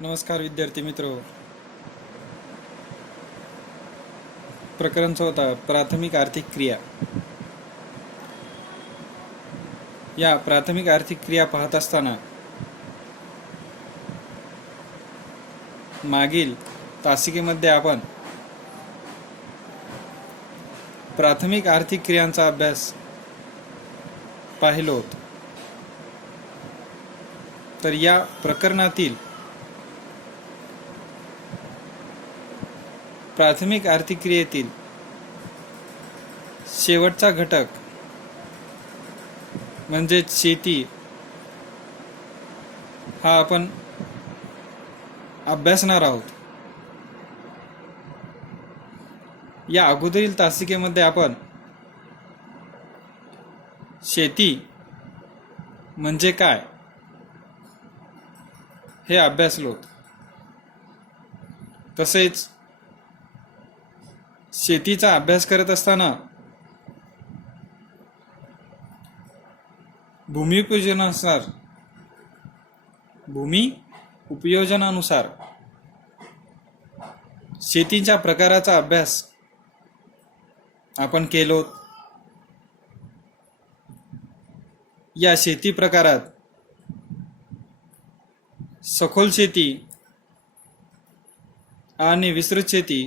नमस्कार विद्यार्थी मित्र. प्रकरण 14 प्राथमिक आर्थिक क्रिया. या प्राथमिक आर्थिक क्रिया पाहत असताना मागील तासिकेमध्ये आपण प्राथमिक आर्थिक क्रियांचा अभ्यास पाहिलो. तर या प्रकरणातील प्राथमिक आर्थिक क्रियेतील शेवटचा घटक म्हणजे शेती हा आपण अभ्यासणार आहोत. या अगोदरील तासिकेमध्ये आपण शेती म्हणजे काय हे अभ्यासलो. तसेच शेतीचा अभ्यास करत असताना भूमी उपयोजनानुसार शेतीच्या प्रकाराचा अभ्यास आपण केलो. या शेती प्रकारात सखोल शेती आणि विस्तृत शेती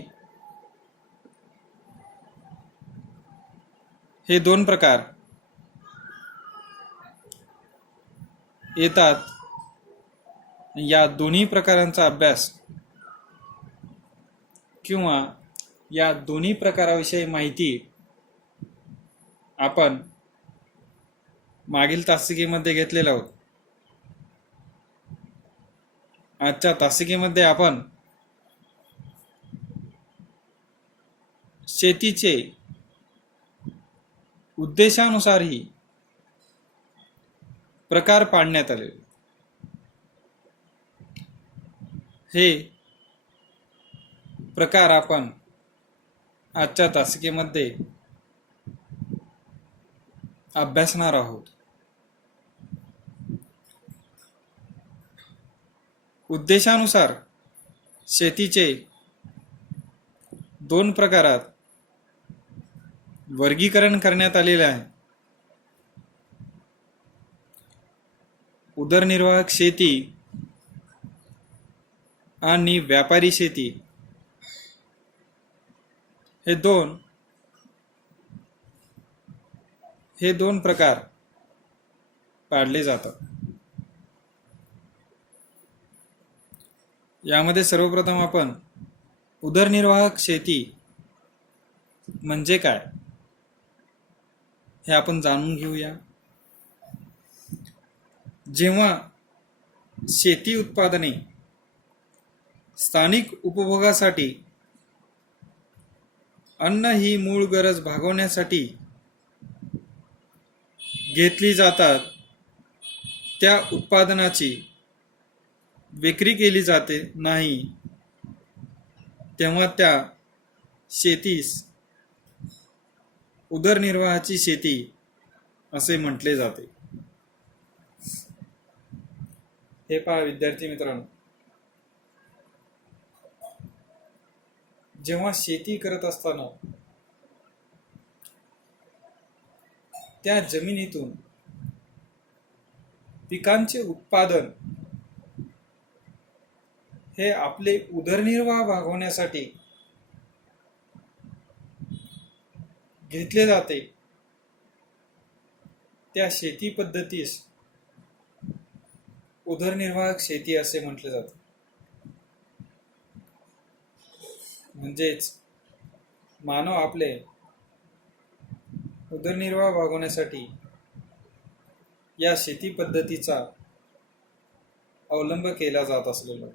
हे दोन प्रकार येतात. या दोन्ही प्रकारांचा अभ्यास किंवा या दोन्ही प्रकाराविषयी माहिती आपण मागील तासिकेमध्ये घेतलेला आहोत. आजच्या तासिकेमध्ये आपण शेतीचे उद्देशानुसारही प्रकार पाडण्यात आले. हे प्रकार आपण आजच्या तासिकेमध्ये अभ्यासणार आहोत. उद्देशानुसार शेतीचे दोन प्रकारात वर्गीकरण करण्यात आलेले आहे. उदरनिर्वाहक शेती आणि व्यापारी शेती हे दोन प्रकार पाडले जातात. यामध्ये सर्वप्रथम आपण उदरनिर्वाहक शेती म्हणजे काय हे आपण जाणून घेऊया. जेव्हा शेती उत्पादने स्थानिक उपभोगासाठी अन्न ही मूळ गरज भागवण्यासाठी घेतली जातात, त्या उत्पादनाची विक्री केली जाते नाही, तेव्हा त्या शेतीस उदरनिर्वाहाची शेती असे म्हटले जाते. हे पहा विद्यार्थी मित्रांनो, जेव्हा शेती करत असताना त्या जमिनीतून पिकांचे उत्पादन हे आपले उदरनिर्वाह भागवण्यासाठी घेतले जाते, त्या शेती पद्धतीस उदरनिर्वाहक शेती असे म्हटले जाते. म्हणजेच मानव आपले उदरनिर्वाह भागवण्यासाठी या शेती पद्धतीचा अवलंब केला जात असलेला.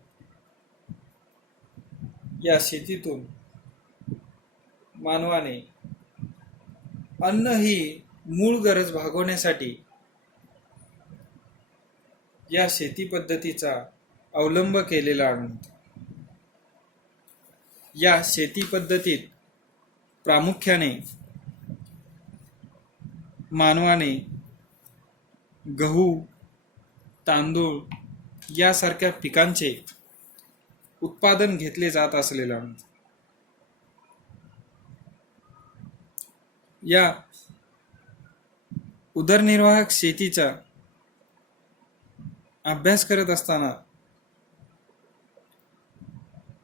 या शेतीतून मानवाने अन्न ही मूळ गरज भागवण्यासाठी या शेती पद्धतीचा अवलंब केलेला आढळतो. या शेती पद्धतीत प्रामुख्याने मानवाने गहू, तांदूळ यासारख्या पिकांचे उत्पादन घेतले जात असलेलं अन्न. या उदरनिर्वाहक शेतीचा अभ्यास करत असताना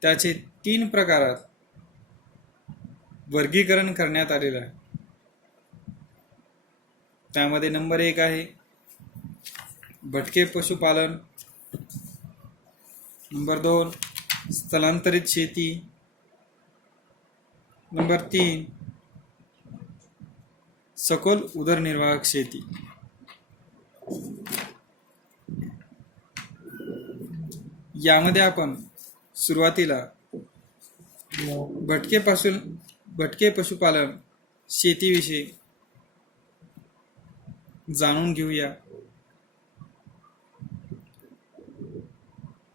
त्याचे 3 प्रकारात वर्गीकरण करण्यात आलेलं आहे. त्यामध्ये नंबर 1 आहे भटके पशुपालन, नंबर 2 स्थलांतरित शेती, नंबर 3 सखोल उदरनिर्वाहक शेती. यामध्ये आपण सुरुवातीला भटके पशुपालन शेतीविषयी जाणून घेऊया.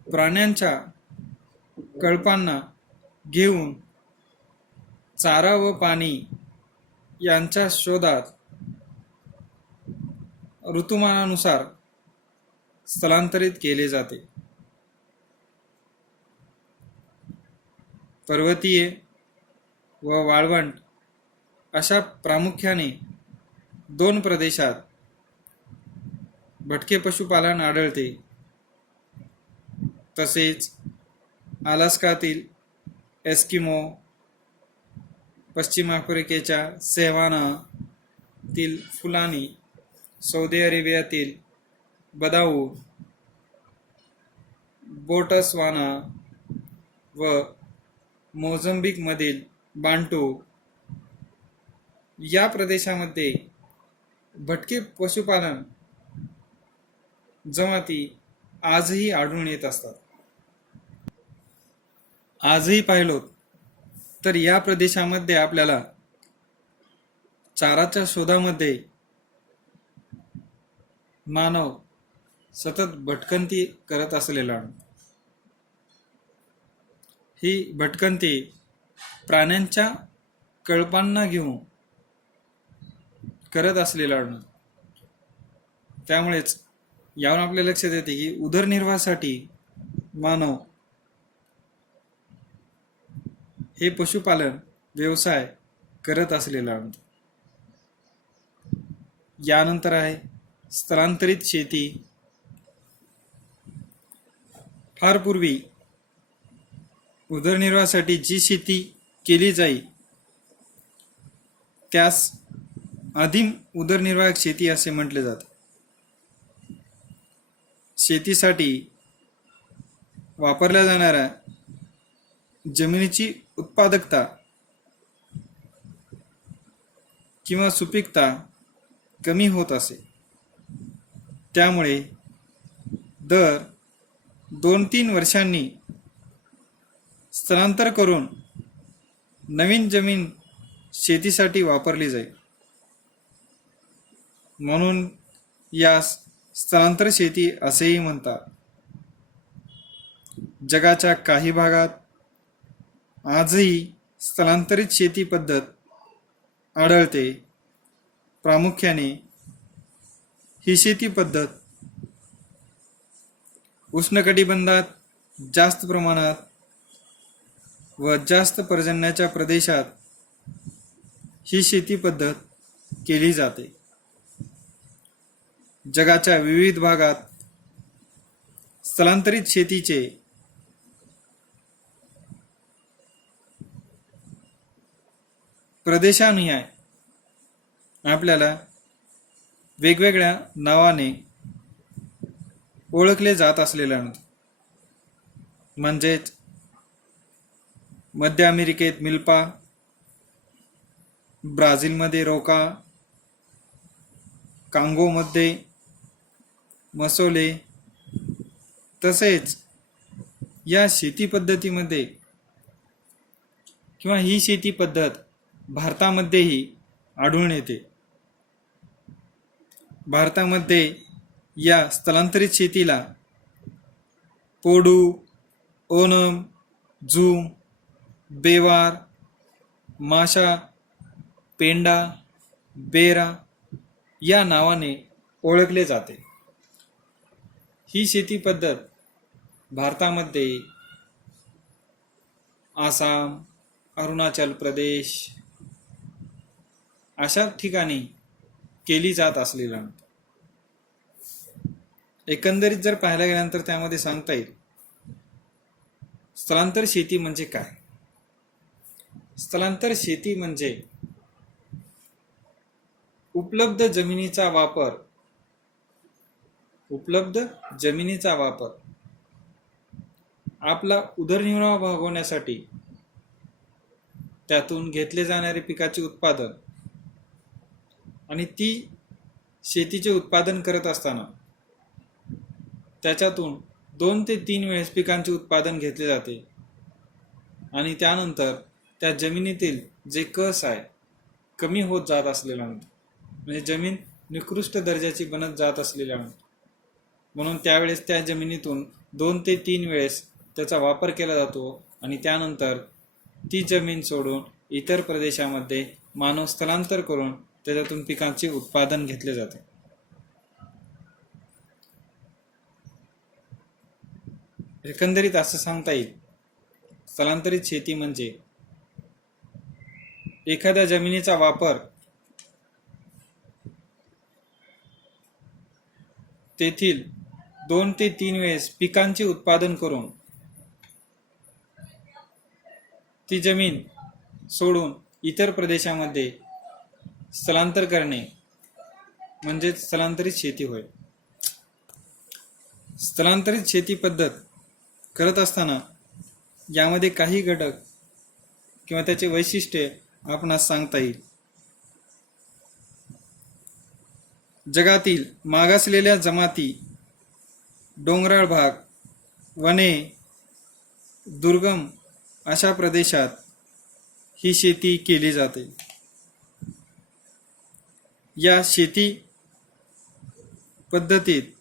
प्राण्यांच्या कळपांना घेऊन चारा व पाणी यांच्या शोधात ऋतुमानानुसार स्थलांतरित केले जाते. पर्वतीय व वाळवंट अशा प्रामुख्याने 2 प्रदेशात भटके पशुपालन आढळते. तसेच अलास्कातील एस्किमो, पश्चिम आफ्रिकेच्या सेव्हानातील फुलानी, सौदी अरेबियातील बदाऊ, बोटस्वाना व मोझंबिकमधील बांटू या प्रदेशामध्ये भटके पशुपालन जमाती आजही आढळून येत असतात. आजही पाहिलो तर या प्रदेशामध्ये आपल्याला चाराच्या शोधामध्ये मानव सतत भटकंती करत असलेला. ही भटकंती प्राण्यांच्या कळपांना घेऊन करत असलेला. त्यामुळेच यावरून आपल्या लक्षात येते की उदरनिर्वाहासाठी मानव हे पशुपालन व्यवसाय करत असलेला. यानंतर आहे स्थलांतरित शेती. फार पूर्वी उदरनिर्वाहासाठी जी शेती केली जाई त्यास आदिम उदरनिर्वाहक शेती असे म्हटले जाते. शेतीसाठी वापरल्या जाणाऱ्या जमिनीची उत्पादकता किंवा सुपीकता कमी होत असे. त्यामुळे दर 2-3 वर्षांनी स्थलांतर करून नवीन जमीन शेतीसाठी वापरली जाईल. म्हणून यास स्थलांतर शेती असेही म्हणतात. जगाच्या काही भागात आजही स्थलांतरित शेती पद्धत आढळते. प्रामुख्याने ही शेती पद्धत उष्णकटिबंधात जास्त प्रमाणात व जास्त पर्जन्याच्या प्रदेशात ही शेती पद्धत केली जाते. जगाच्या विविध भागात स्थलांतरित शेतीचे प्रदेशानुसार आपल्याला वेगवेगळ्या नावाने ओळखले जात असलेले म्हणजेच मध्य अमेरिकेत मिल्पा, ब्राझीलमध्ये रोका, कांगोमध्ये मसोले. तसेच या शेती पद्धतीमध्ये किंवा ही शेती पद्धत भारतामध्येही आढळून येते. भारतामध्ये या स्थलांतरित शेतीला पोडू, ओनम, झूम, बेवार, माशा, पेंडा, बेरा या नावाने ओळखले जाते. ही शेती पद्धत भारतामध्ये आसाम, अरुणाचल प्रदेश अशा ठिकाणी केली जात असलेली अणत. एकंदरीत जर पाहायला गेल्यानंतर त्यामध्ये सांगता येईल स्थलांतर शेती म्हणजे काय. स्थलांतर शेती म्हणजे उपलब्ध जमिनीचा वापर आपला उदरनिर्वाह भागवण्यासाठी त्यातून घेतले जाणारे पिकाचे उत्पादन आणि ती शेतीचे उत्पादन करत असताना त्याच्यातून 2 ते 3 वेळेस पिकांचे उत्पादन घेतले जाते आणि त्यानंतर त्या जमिनीतील जे कस आहे कमी होत जात असलेला म्हणजे जमीन निकृष्ट दर्जाची बनत जात असलेल्या म्हणून त्यावेळेस त्या जमिनीतून 2 ते 3 वेळेस त्याचा वापर केला जातो आणि त्यानंतर ती जमीन सोडून इतर प्रदेशामध्ये मानव स्थलांतर करून त्याच्यातून पिकांचे उत्पादन घेतले जाते. एकंदरीत असं सांगता येईल स्थलांतरित शेती म्हणजे एखाद्या जमिनीचा वापर तेथील 2 ते 3 वेळेस पिकांचे उत्पादन करून ती जमीन सोडून इतर प्रदेशामध्ये स्थलांतर करणे म्हणजे स्थलांतरित शेती होय. स्थलांतरित शेती पद्धत करत असताना यामध्ये काही घटक किंवा त्याचे वैशिष्ट्ये आपणास सांगता येईल. जगातील मागासलेल्या जमाती, डोंगराळ भाग, वने, दुर्गम अशा प्रदेशात ही शेती केली जाते. या शेती पद्धतीत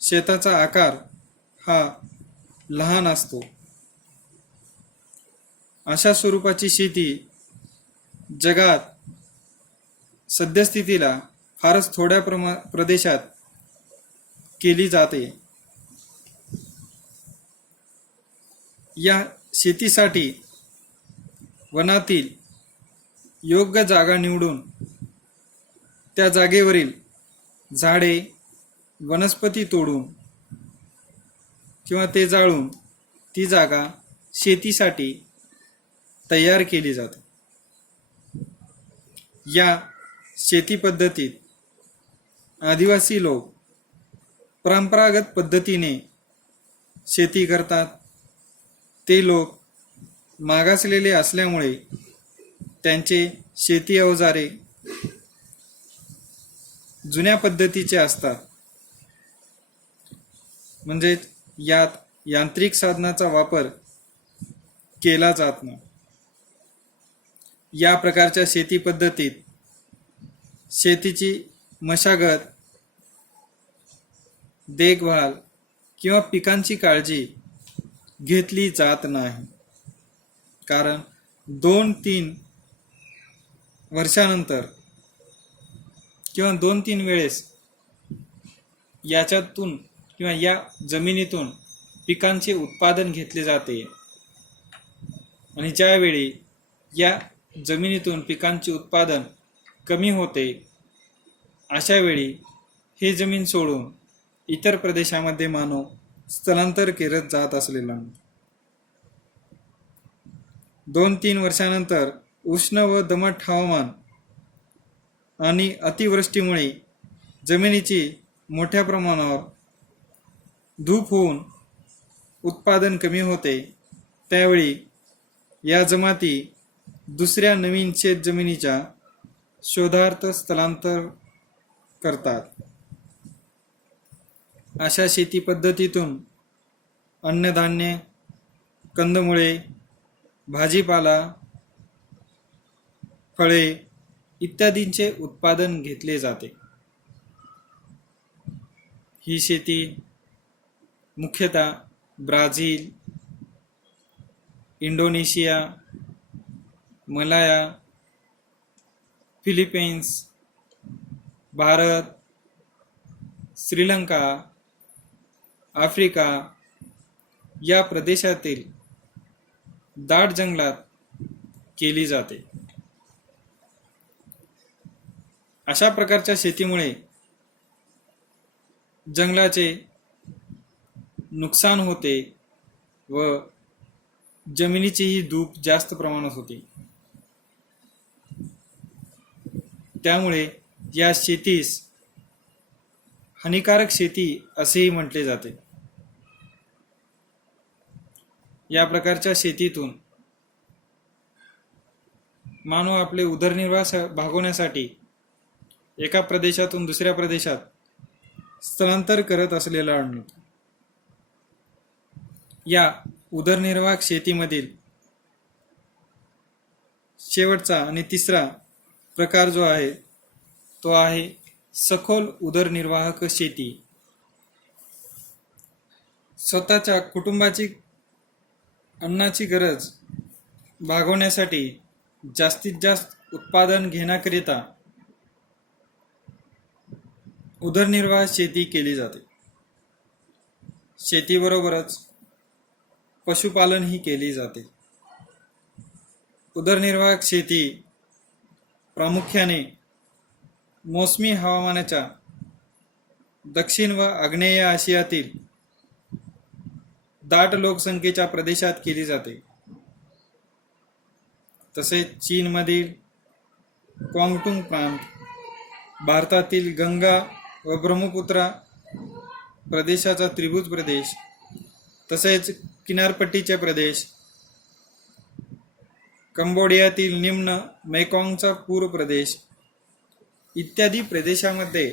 शेताचा आकार हा लहान असतो. अशा स्वरूपाची शेती जगात सद्यस्थितीला फारच थोड्या प्रदेशात केली जाते. या शेतीसाठी वनातील योग्य जागा निवडून त्या जागेवरील झाडे, वनस्पती तोडून किंवा ते जाळून ती जागा शेतीसाठी तयार केली जाते. या शेती पद्धतीत आदिवासी लोक परंपरागत पद्धतीने शेती करतात. ते लोक मागासलेले असल्यामुळे त्यांचे शेती अवजारे जुन्या पद्धतीचे असतात, म्हणजे यात यांत्रिक साधनाचा वापर केला जात नाही. या प्रकारच्या शेती पद्धतीत शेतीची मशागत, देखभाल किंवा पिकांची काळजी घेतली जात नाही. कारण 2-3 वर्षानंतर किंवा 2-3 वेळेस याच्यातून किंवा या जमिनीतून पिकांचे उत्पादन घेतले जाते आणि ज्यावेळी या जमिनीतून पिकांचे उत्पादन कमी होते अशा वेळी हे जमीन सोडून इतर प्रदेशामध्ये मानव स्थलांतर करत जात असलेला 2-3 वर्षानंतर उष्ण व दमट हवामान आणि अतिवृष्टीमुळे जमिनीची मोठ्या प्रमाणावर धूप होऊन उत्पादन कमी होते. त्यावेळी या जमाती दुसऱ्या नवीन शेत जमिनीच्या शोधार्थ स्थलांतर करतात. अशा शेती पद्धतीतून अन्नधान्य, कंदमुळे, भाजीपाला, फळे इत्यादींचे उत्पादन घेतले जाते. ही शेती मुख्यतः Brazil, Indonesia, Malaya, Philippines, Bharat, Sri Lanka, Africa, या प्रदेशातील दाट जंगलात केली जाते. अशा प्रकारच्या शेतीमुळे जंगलाचे नुकसान होते व जमिनीचीही धूप जास्त प्रमाणात होते. त्यामुळे या शेतीस हानिकारक शेती असेही म्हटले जाते. या प्रकारच्या शेतीतून मानव आपले उदरनिर्वाह भागवण्यासाठी एका प्रदेशातून दुसऱ्या प्रदेशात स्थलांतर करत असलेला आढळतो. या उदरनिर्वाह शेतीमधील शेवटचा आणि तिसरा प्रकार जो आहे तो आहे सखोल उदरनिर्वाहक शेती. स्वतःच्या कुटुंबाची अन्नाची गरज भागवण्यासाठी जास्तीत जास्त उत्पादन घेण्याकरिता उदरनिर्वाह शेती केली जाते. शेतीबरोबरच पशुपालनही केली जाते. उदरनिर्वाह शेती प्रामुख्याने मोसमी हवामानाच्या दक्षिण व आग्नेय आशियातील दाट लोकसंख्येच्या प्रदेशात केली जाते. तसेच चीनमधील क्वांगटुंग प्रांत, भारतातील गंगा व ब्रह्मपुत्रा प्रदेशाचा त्रिभुज प्रदेश, तसेच किनारपट्टीचे प्रदेश, कंबोडियातील निम्न मेकॉंगचा पूर प्रदेश इत्यादी प्रदेशामध्ये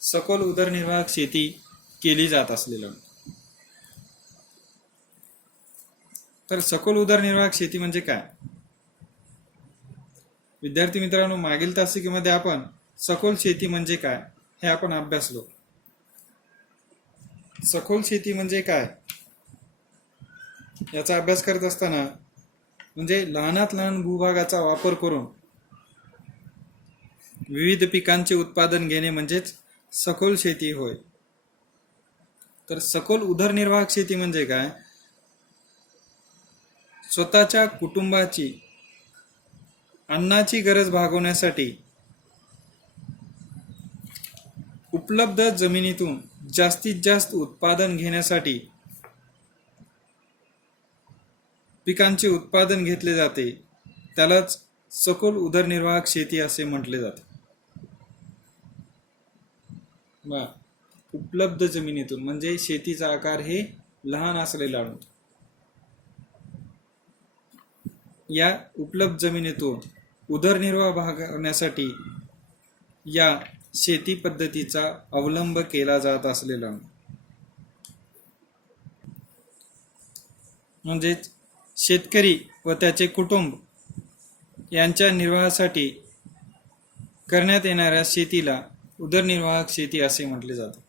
सखोल उदरनिर्वाह शेती केली जात असलेलं. तर सखोल उदरनिर्वाह शेती म्हणजे काय? विद्यार्थी मित्रांनो, मागील तासिकेमध्ये आपण सखोल शेती म्हणजे काय हे आपण अभ्यासलो. सखोल शेती म्हणजे काय याचा अभ्यास करत असताना म्हणजे लहानात लहान भूभागाचा वापर करून विविध पिकांचे उत्पादन घेणे म्हणजेच सखोल शेती होय. तर सखोल उदरनिर्वाह शेती म्हणजे काय? स्वतःच्या कुटुंबाची अन्नाची गरज भागवण्यासाठी उपलब्ध जमिनीतून जास्तीत जास्त उत्पादन घेण्यासाठी पिकांचे उत्पादन घेतले जाते. त्यालाच सखोल उदरनिर्वाह शेती असे म्हटले जाते. उपलब्ध जमिनीतून म्हणजे शेतीचा आकार हे लहान असलेला आढळतो. या उपलब्ध जमिनीतून उदरनिर्वाह भागवण्यासाठी या शेती पद्धतीचा अवलंब केला जात असलेला म्हणजेच शेतकरी व त्याचे कुटुंब यांच्या निर्वाहासाठी करण्यात येणाऱ्या शेतीला उदरनिर्वाह शेती असे म्हटले जाते.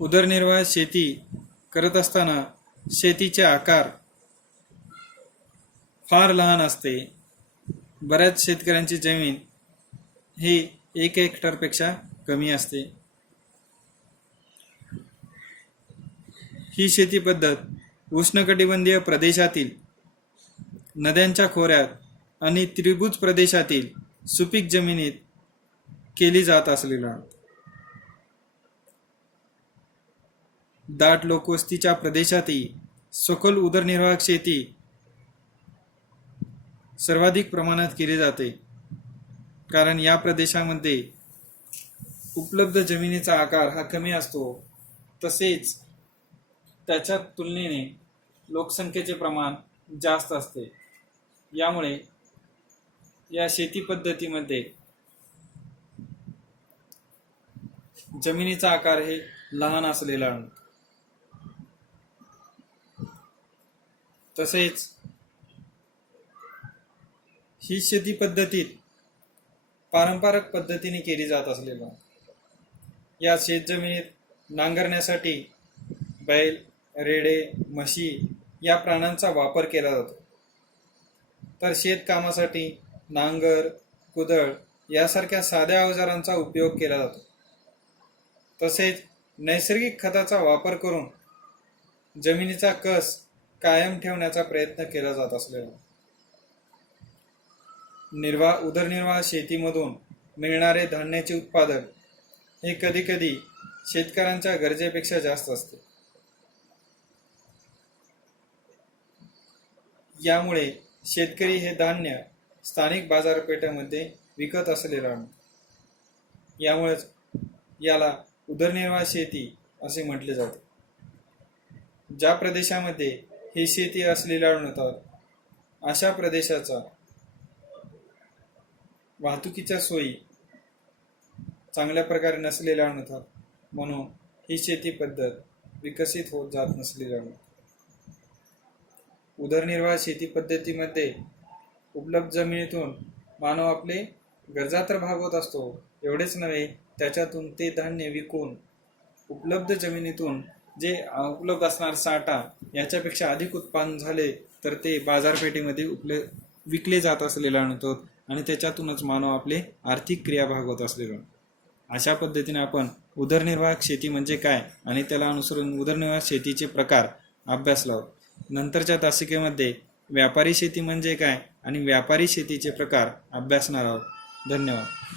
उदरनिर्वाह शेती करत असताना शेतीचे आकार फार लहान असते. बऱ्याच शेतकऱ्यांची जमीन ही 1 हेक्टरपेक्षा कमी असते. ही शेती पद्धत उष्णकटिबंधीय प्रदेशातील नद्यांच्या खोऱ्यात आणि त्रिभुज प्रदेशातील सुपीक जमिनीत केली जात असलेला दाट लोकवस्तीच्या प्रदेशातही सखोल उदरनिर्वाह शेती सर्वाधिक प्रमाणात केली जाते. कारण या प्रदेशामध्ये उपलब्ध जमिनीचा आकार हा कमी असतो. तसेच त्याच्या तुलनेने लोकसंख्येचे प्रमाण जास्त असते. यामुळे या शेती पद्धतीमध्ये जमिनीचा आकार हे लहान असलेला आढळतो. तसेच ही शेती पद्धतीत पारंपरिक पद्धतीने केली जात असलेला या शेतजमिनीत नांगरण्यासाठी बैल, रेडे, म्हशी या प्राण्यांचा वापर केला जातो. तर शेतकामासाठी नांगर, कुदळ यासारख्या साध्या अवजारांचा उपयोग केला जातो. तसेच नैसर्गिक खताचा वापर करून जमिनीचा कस कायम ठेवण्याचा प्रयत्न केला जात असलेला उदरनिर्वाह शेतीमधून मिळणारे धान्याचे उत्पादन हे कधी कधी शेतकऱ्यांच्या गरजेपेक्षा जास्त असते. यामुळे शेतकरी हे धान्य स्थानिक बाजारपेठेमध्ये विकत असलेला यामुळेच याला उदरनिर्वाह शेती असे म्हटले जाते. ज्या प्रदेशामध्ये ही शेती असलेली आढळून येतात अशा प्रदेशाचा वाहतुकीच्या सोयी चांगल्या प्रकारे नसलेल्या आढळून येतात, म्हणून ही शेती पद्धत विकसित होत जात नसलेली आढळून येते. उदरनिर्वाह शेती पद्धतीमध्ये उपलब्ध जमिनीतून मानव आपले गरजा तर भागवत असतो, एवढेच नव्हे त्याच्यातून ते धान्य विकून उपलब्ध जमिनीतून जे उपलब्ध असणार साठा याच्यापेक्षा अधिक उत्पादन झाले तर ते बाजारपेठेमध्ये विकले जात असलेले आणतो आणि त्याच्यातूनच मानव आपले आर्थिक क्रिया भागवत असलेले. अशा पद्धतीने आपण उदरनिर्वाह शेती म्हणजे काय आणि त्याला अनुसरून उदरनिर्वाह शेतीचे प्रकार अभ्यासला आहोत. नंतरच्या तासिकेमध्ये व्यापारी शेती म्हणजे काय आणि व्यापारी शेतीचे प्रकार अभ्यासणार आहोत. धन्यवाद.